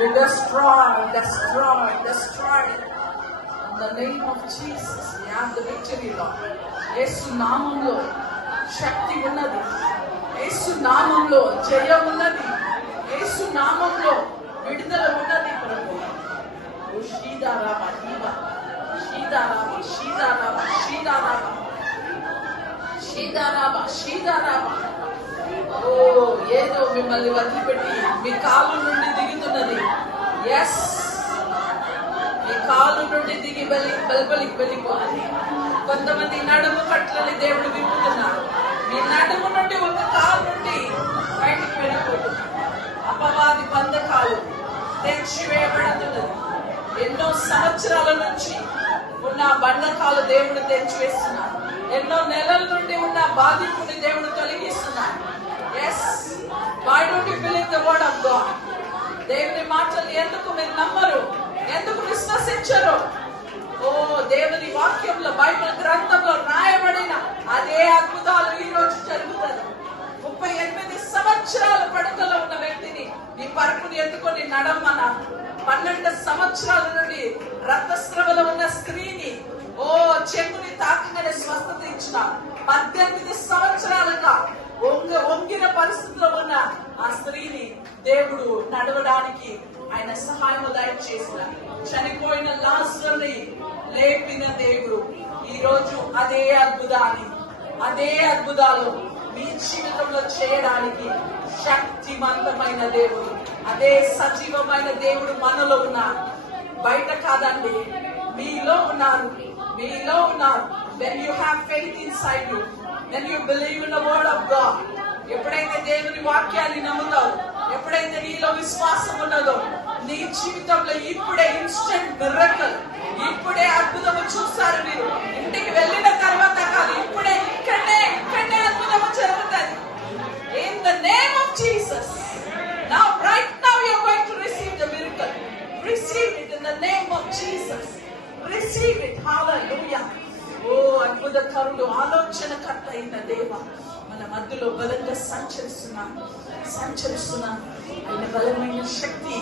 be destroyed, destroyed, destroyed. In the name of Jesus, we have the victory, Lord. యేసు నామములో శక్తి ఉన్నది, యేసు నామములో జయం ఉన్నది, యేసు నామములో విడుదల ఉన్నది ప్రభు. ఓ షీదారామ హీవా, షీదారామ షీదారామ షీదారామ షీదారామ షీదారామ. ఓ ఏదో మిమ్మల్ని వదిలిపెట్టి మీ కాలు నుండి దిగుతున్నది. ఎస్, మీ కాలు నుండి దిగి బలికి వెళ్ళిపోవాలి. కొంతమంది నడుము కట్లని దేవుడు విప్పుతున్నారు. మీ నడుము నుండి ఒక కాలు నుండి బయటికి వెళ్ళిపోతుంది. అపవాది బంధకాలు తెచ్చివేయబడుతున్నది. ఎన్నో సంవత్సరాల నుంచి ఉన్న బంధకాలు దేవుడు తెచ్చివేస్తున్నాడు. ఎన్నో నెలల నుండి ఉన్న బాధితుని దేవుడు తొలగిస్తున్నాడు. Yes, why don't you believe the word of God? దేవుని మాటలు ఎందుకు మీరు నమ్మరు? ఎందుకు విశ్వసించరు? ఓ దేవుని వాక్యంలో, బైబిల్ గ్రంథంలో రాయబడిన అదే అద్భుతాలు ఈ రోజు జరుగుతుంది. 38 సంవత్సరాల పడుకలో ఉన్న వ్యక్తిని నీ పరుపుని ఎత్తుకొని నడమ్మన్నాను. 12 సంవత్సరాల నుండి రక్తస్రవలో ఉన్న స్త్రీని ఓ చెంగుని తాకిందనే స్వస్థత ఇచ్చిన, 18 సంవత్సరాలుగా వంగిన పరిస్థితిలో ఉన్న ఆ స్త్రీని దేవుడు నడవడానికి ఆయన సహాయం దయచేసిన, చనిపోయిన లాజరుని లేపిన దేవుడు ఈ రోజు అదే అద్భుతాలు మీ జీవితంలో చేయడానికి శక్తివంతమైన దేవుడు, అదే సజీవమైన దేవుడు మనలో ఉన్నారు. బయట కాదండి, మీలో ఉన్నారు. When you have faith inside you, when you believe in the word of God, ఎప్పుడైతే దేవుని వాక్యాన్ని నమ్ముతావు, ఎప్పుడైతే నీలో విశ్వాసం ఉన్నదో, నీ జీవితంలో ఇప్పుడే ఇన్స్టెంట్ మిరకల్, ఇప్పుడే అద్భుతము చూస్తారు. మీరు ఇంటికి వెళ్ళిన తర్వాత కాదు, ఇక్కడే అద్భుతము జరుగుతుంది. In the name of Jesus, right now you are going to receive the miracle. Receive it in the name of Jesus. Receive it. Hallelujah. ఓ అద్భుతకరుడు, ఆలోచనకర్త అయిన దేవ మన మధ్యలో బలంగా సంచరిస్తున్నా ఆయన బలమైన శక్తి